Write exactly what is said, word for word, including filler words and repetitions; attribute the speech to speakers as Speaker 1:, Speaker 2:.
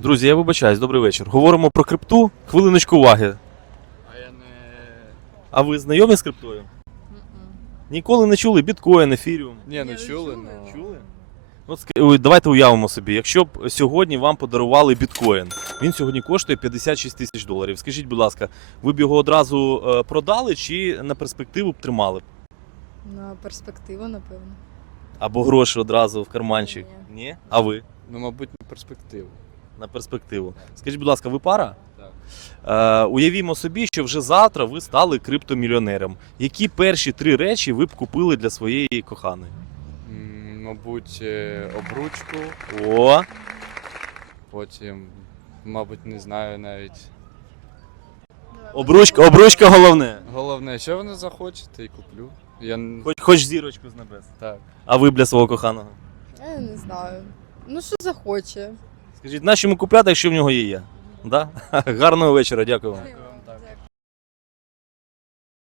Speaker 1: Друзі, я вибачаюсь, добрий вечір. Говоримо про крипту. Хвилиночку уваги.
Speaker 2: А я не...
Speaker 1: А ви знайомі з криптою? Ніколи не чули біткоін, ефіріум?
Speaker 2: Ні, ну чули, ну...
Speaker 1: Чули? От ск- ой, давайте уявимо собі, якщо б сьогодні вам подарували біткоін, він сьогодні коштує п'ятдесят шість тисяч доларів. Скажіть, будь ласка, ви б його одразу е, продали чи на перспективу б тримали б?
Speaker 3: На перспективу, напевно.
Speaker 1: Або гроші одразу в карманчик?
Speaker 3: Ні.
Speaker 1: Ні? А ви?
Speaker 2: Ну, мабуть, на перспективу.
Speaker 1: На перспективу. Скажіть, будь ласка, ви пара?
Speaker 2: Так.
Speaker 1: Е, уявімо собі, що вже завтра ви стали криптомільйонером. Які перші три речі ви б купили для своєї коханої?
Speaker 2: М, Мабуть, е, обручку,
Speaker 1: О,
Speaker 2: потім, мабуть, не знаю навіть.
Speaker 1: обручка, обручка головне.
Speaker 2: Головне, що вони захочете і куплю. Я н-
Speaker 1: Хоч, хоч зірочку з небес.
Speaker 2: Так.
Speaker 1: А ви б для свого коханого?
Speaker 3: Я не знаю. Ну, що захоче.
Speaker 1: Скажіть, нащо йому купляти, якщо в нього є я? Да? Гарного вечора, дякую вам.